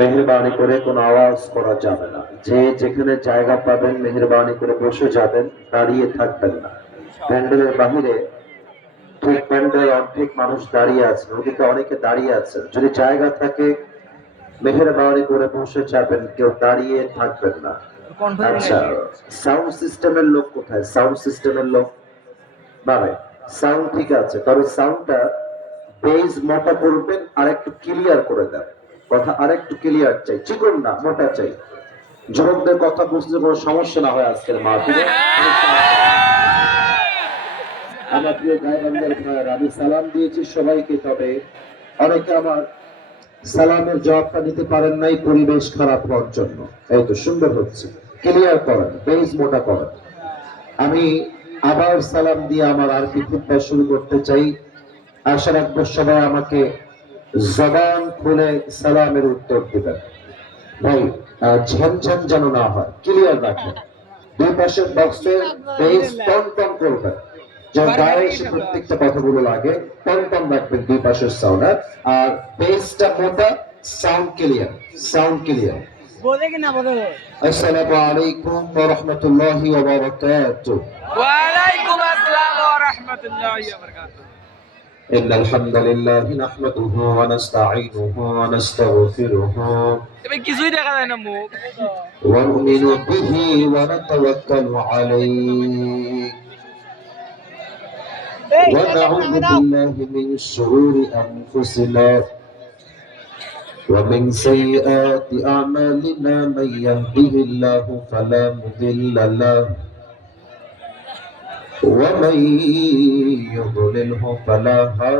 মেহেরবানি করে কোনো আওয়াজ করা যাবে না। যে যেখানে জায়গা পাবেন মেহেরবানি করে বসে যাবেন, দাঁড়িয়ে থাকবেন না। প্যান্ডেলের বাহিরে ঠিক প্যান্ডেলের অর্ধেক মানুষ দাঁড়িয়ে আছে, ওদিকে অনেকে দাঁড়িয়ে আছে। যদি জায়গা থাকে মেহেরবানি করে বসে যাবেন, কেউ দাঁড়িয়ে থাকবেন না। আচ্ছা, সাউন্ড সিস্টেমের লোক কোথায়? সাউন্ড সিস্টেমের লোক বারে সাউন্ড ঠিক আছে, তবে সাউন্ডটা বেজ মোটা করবেন আর একটু ক্লিয়ার করে দেন। কথা আর একটু ক্লিয়ার চাই, চিকন না, মোটা চাই। যুবকদের কথা বুঝতে কোনো সমস্যা না হয় আজকের মাহফিলে। আমার প্রিয় গায়বান্দার ভাইয়েরা, আমি সালাম দিয়েছি সবাইকে, তবে অনেকে আমার সালামের জবাবটা দিতে পারেন নাই পরিবেশ খারাপ হওয়ার জন্য। এই তো সুন্দর হচ্ছে, ক্লিয়ার করেন, বেজ মোটা করেন। আমি আবার সালাম দিয়ে আমার আর কি খুতবা শুরু করতে চাই। আশা রাখবো সবাই আমাকে জবান খুলে সালামের উত্তর দিবেন। ভাই ঝনঝন যেন না হয়, ক্লিয়ার রাখেন। দুই পাশের বক্সের বেস টন টন করবেন, যেন গায়ে এসে প্রত্যেকটা কথাগুলো লাগে। টন টন রাখবেন দুই পাশের সাউন্ড, আর বেসটা মোটা, সাউন্ড ক্লিয়ার, সাউন্ড ক্লিয়ার। আসসালামু আলাইকুম ওয়া রাহমাতুল্লাহি ওয়া বারাকাতুহু। ওয়া আলাইকুম আসসালাম ওয়া রাহমাতুল্লাহি ওয়া বারাকাতুহু। إن الحمد لله نحمده ونستعينه ونستغفره ونؤمن به ونتوكل عليه ونعوذ بالله من شرور أنفسنا ومن سيئات أعمالنا من يهده الله فلا مضل له ومن يضلله فلا هادي